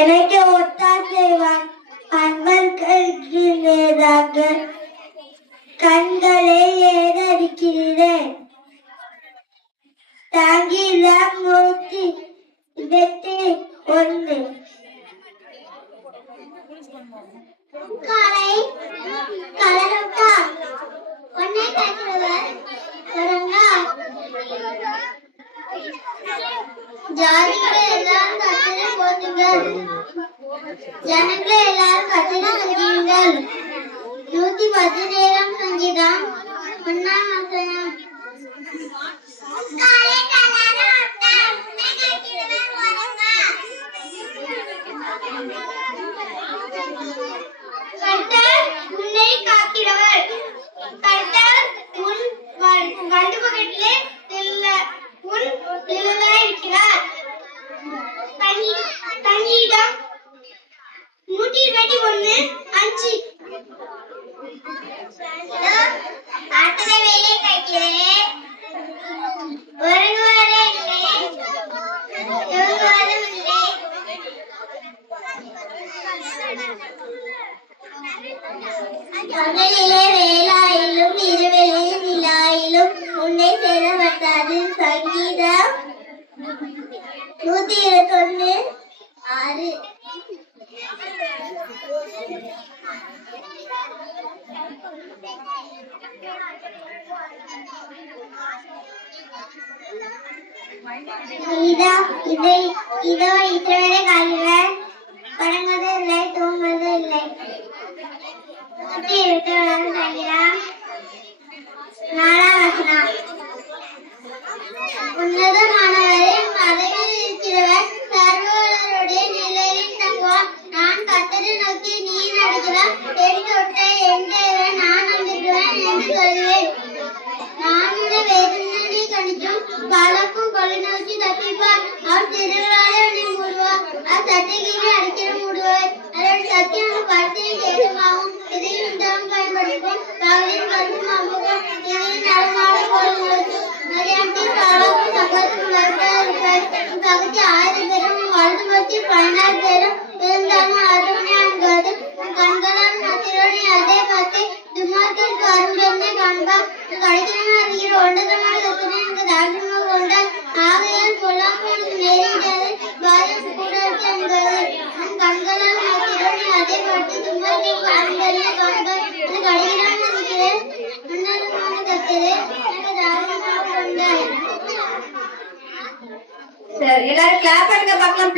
எனக்கு ஒத்தாசை அன்பர்களுக்கு நேராக கண்களை ஏறடிக்கிறேன். தாங்கிலாம் 121 காலை கலருக்கா ஒன்னை கற்றுவர் வரங்கா ஜாதிகளை எல்லாரும் கத்திர போதுங்கள், ஜனங்களை எல்லாரும் கத்திர செய்யுங்கள். 117 சங்கீதம் 1ஆம் வசனம். கர்த்தர் உன்னை காக்கிறவர், கர்த்தர் உன் வலதுபக்கத்திலே உன் நிழலாயிருக்கிறார். சங்கீதம் 121:5. ஆத்தனை வேலை கைக்கிறேன், உறங்குவதே இல்லை, தூங்குவதும் இல்லை. பகலிலே வேலாயிலும் இருவெளியில் நிலாயிலும் உன்னை சேரப்பட்டாது. சங்கீதம் 121:6. இதோ இஸ்ரவேலை காக்கிறவர் உறங்குவது இல்லை, தூங்குவது இல்லை. 122 சங்கீதம் 4ஆம் வசனம். உன்னதமானவரின் பதவியில் இருக்கிறவர் சர்வருடைய நிழலில் தங்குவார். நான் கர்த்தரை நோக்கி நீ நடக்கிறார், என் தொட்டை என் தேவன் நான் நம்புகிறேன் என்று சொல்வேன். நான் வேதனை கணிக்கும் பலக்கும் கொலை நோக்கி தப்பிப்பார். அவர் திருவிழாவை உன்னை மூடுவார், அவர் சட்டைகளை அடிக்கிற மூடுவார். அதோட சத்தியம் கருத்தையும் தேசமாகவும் இதையும் உண்டாகவும் பயன்படுத்தும். பகலின் கருத்தும் அமுகம் இதையும் நடமாட கொள்ளும். மரியாதை காலாக்கும் சகோதரன் பகுதி 1000 பேரும் வலது பற்றி 16 பேரும் இருந்தாலும் அருமையான கண்களால் நத்திரோடு அதே பார்த்து துமாக்கள் கரும்பெண்ணை காண்பார். கடைசியான அதிகிற ஒன்றதமான கத்தனை எனக்கு தாட்சமாக கொண்டார். ஆகையால் சொல்லாமல் நேரிடாது பாயம் கூட என்பது கண்களால் நத்திரோடு அதே பார்த்து துமாக்கள் கரும்பெண்ணை காண்பார். அது கடைசியான அதிகிற ஒன்றதமான கத்தனை எனக்கு தாட்சமாக கொண்டார். சரி, எல்லாரும் கிளாப் பண்ணுங்க பார்க்கலாம்.